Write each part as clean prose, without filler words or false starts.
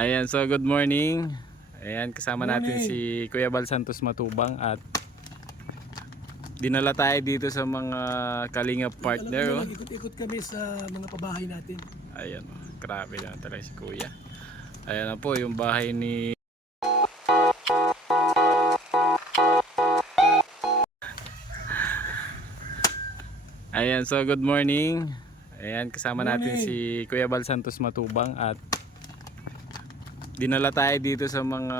Ayan, so good morning. Ayan, kasama natin si Kuya Bal Santos Matubang at dinala tayo dito sa mga Kalingap partner. Ikot-ikot kami sa mga pabahay natin. Ayan, grabe na talaga si Kuya. Ayan na po yung bahay ni Ayan, so good morning. Ayan, kasama natin si Kuya Bal Santos Matubang at dinala tayo dito sa mga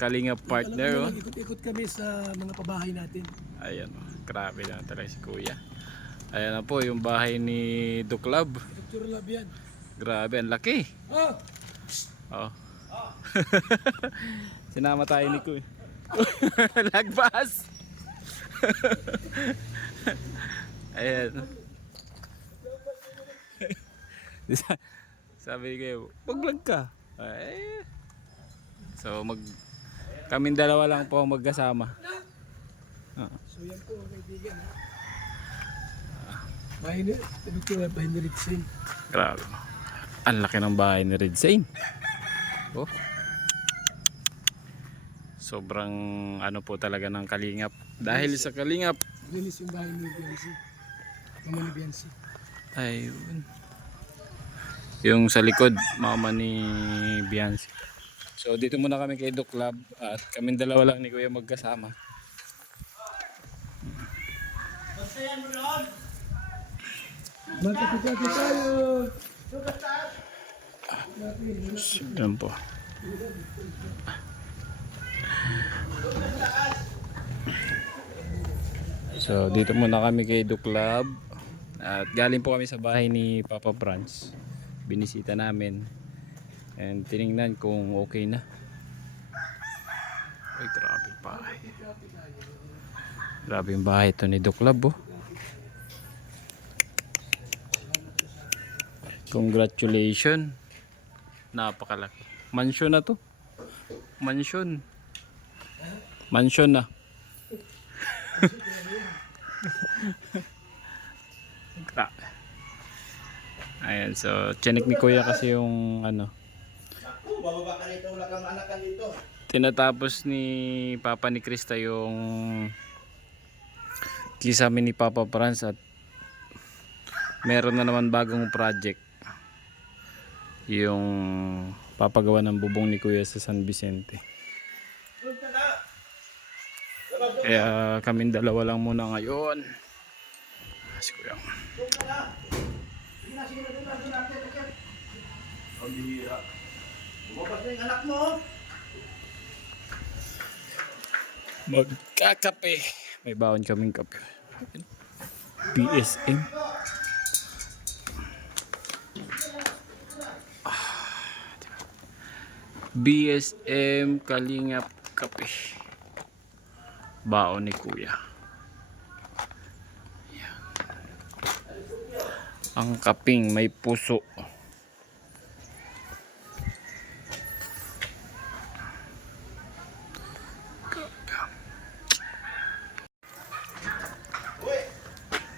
Kalingap partner. Ikot-ikot kami sa mga pabahay natin. Ayan, grabe na talaga si Kuya. Ayan na po yung bahay ni Duklab. Picture lab yan. Grabe, ang laki. Oh. Sinama tayo ni Kuya. Lagbas. Ayan. Sabi ni Kuya, mag-vlog ka. Ay. So kaming dalawa lang po ang magkasama. So yan po kaibigan. Bahay ni Red Saint. Grabe. Ang laki ng bahay ni Red Saint. Oh. Sobrang ano po talaga ng Kalingap. Dahil sa Kalingap. Linis yung bahay ni Biancy. Mama ni Biancy. Ayun. Yung sa likod, mama ni Biancy. So dito muna kami kay Duklab at kaming dalawa lang ni Kuya magkasama. Magkakita tayo. Yan po. So dito muna kami kay Duklab at galing po kami sa bahay ni Papa Franz. Binisita namin and tiningnan kung okay na. Ay, grabe yung bahay. Grabe yung bahay ito ni Duklab, oh. Congratulations. Napakalaki. Mansion na to. Mansion. Mansion na. Grabe. Ayan, so chinik ni Kuya kasi yung ano. Bababa ka rito, wala kang anakan dito. Tinatapos ni Papa ni Krista yung kisame ni Papa Franz at meron na naman bagong project. Yung papagawa ng bubong ni Kuya sa San Vicente. Kaya kaming dalawa lang muna ngayon. Si Kuya. Ang bihira. Bumabas na yung anak mo. Magkakape. May baon kaming kape. BSM. BSM Kalingap kape. Baon ni Kuya. Ayan. Ang kaping may puso.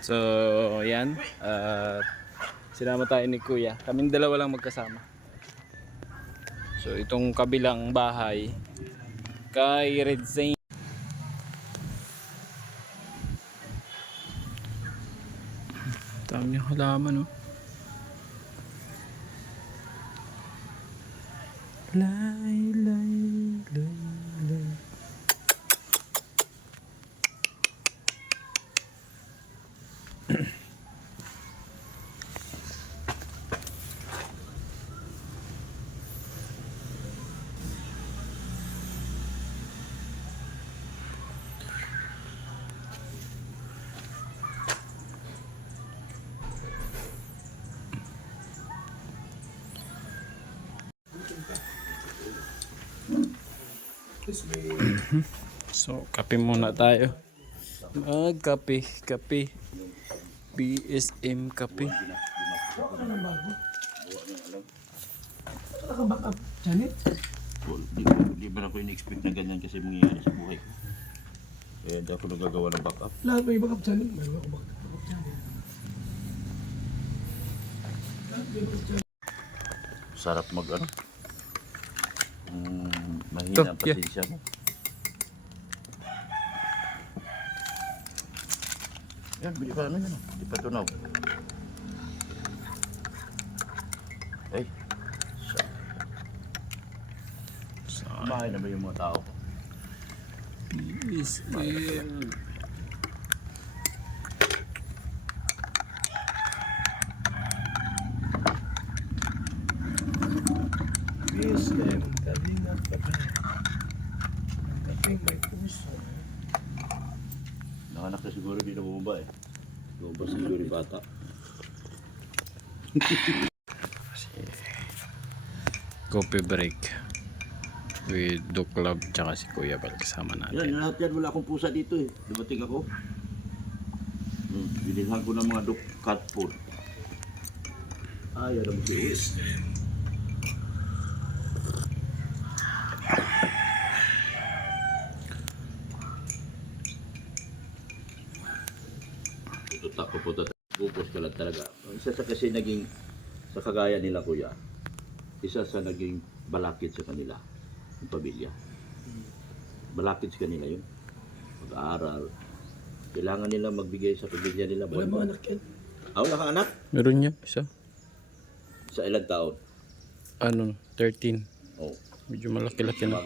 So, yan. Sinama tayo ni Kuya. Kaming dalawa lang magkasama. So, itong kabilang bahay kay Red Saint. Dami yung halaman, oh. Lay, lay, lay, lay. So, kape muna tayo. Kape, kape. BSM kape. Ano bago? Wala kang backup, Janet? Di ba ako in-expect na ganyan kasi mangyayari sa buhay ko. Kaya hindi ako nagagawa ng backup. Lahat may backup, Janet. Meron ako backup, Janet. Lahat may backup, Janet. Sarap mag ano. Mahina ang yeah. pasensya mo. Yan, bili pa naman yan. Di pa tunaw. Ay. Kumain na ba yung mga tao? BSM, Kalinga Kape. Ang kapeng may puso. Nanganak na siguro di na bumaba eh. Bumaba siguro yung bata. Coffee break with Duklab tsaka si Kuya Bal kasama Yan, natin. lahat yan. Wala akong pusa dito eh. Dumating ako. Binilhan ko ng mga dog cat food. Ay, alam mo si tutak ko po pupos ka lang talaga. Isa sa kasi naging sa kagaya nila kuya, isa sa naging balakid sa kanila, yung pamilya. Balakid sa kanila yun. Mag-aaral. Kailangan nila magbigay sa pamilya nila. Wala mga anak yan. Wala kang anak? Meron niya isa. Sa ilang taon? Ano, 13. Oh, Medyo malaki-laki na.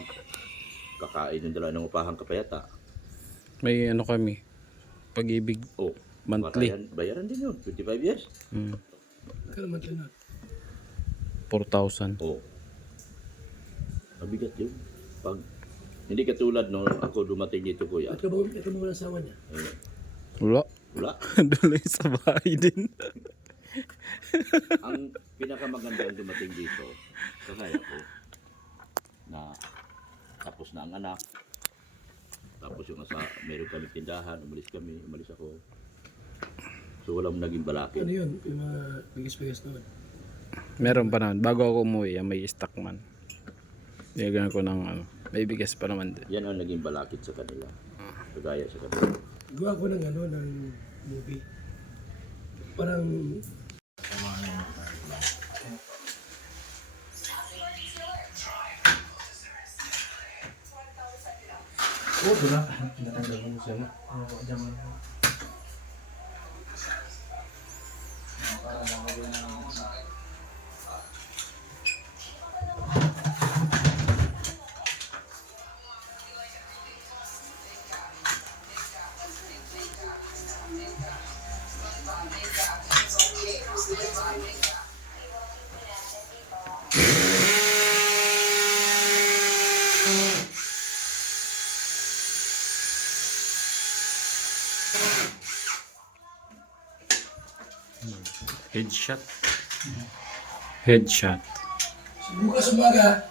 kakain yung dala ng upahang kapayata. May ano kami, pag-ibig Oh, monthly. bayaran din yun. 25 years. Kalaman tayo na. 4,000. Oh. Mabigat yun. Pag hindi katulad no, ako dumating dito kuya. At ito mo walang asawa niya. Eh, Wala. wala. Doon lang sa bahay din. Ang pinakamaganda ang dumating dito, kagaya ko, na tapos na ang anak, tapos yung meron kami tindahan, umalis ako. So walang naging balakid. Ano yun? Yung mga bigas-bigas naman. Meron pa naman. Bago ako umuwi, may stock man. Nilagyan ko ng ano. May bigas pa naman din. Yan ang naging balakid sa kanila. Kagaya sa kanila. Gawa ko ng ano, ng movie. Parang oh, diba? Pinatanggal mo siya mo. Headshot. Headshot. Bukas umaga,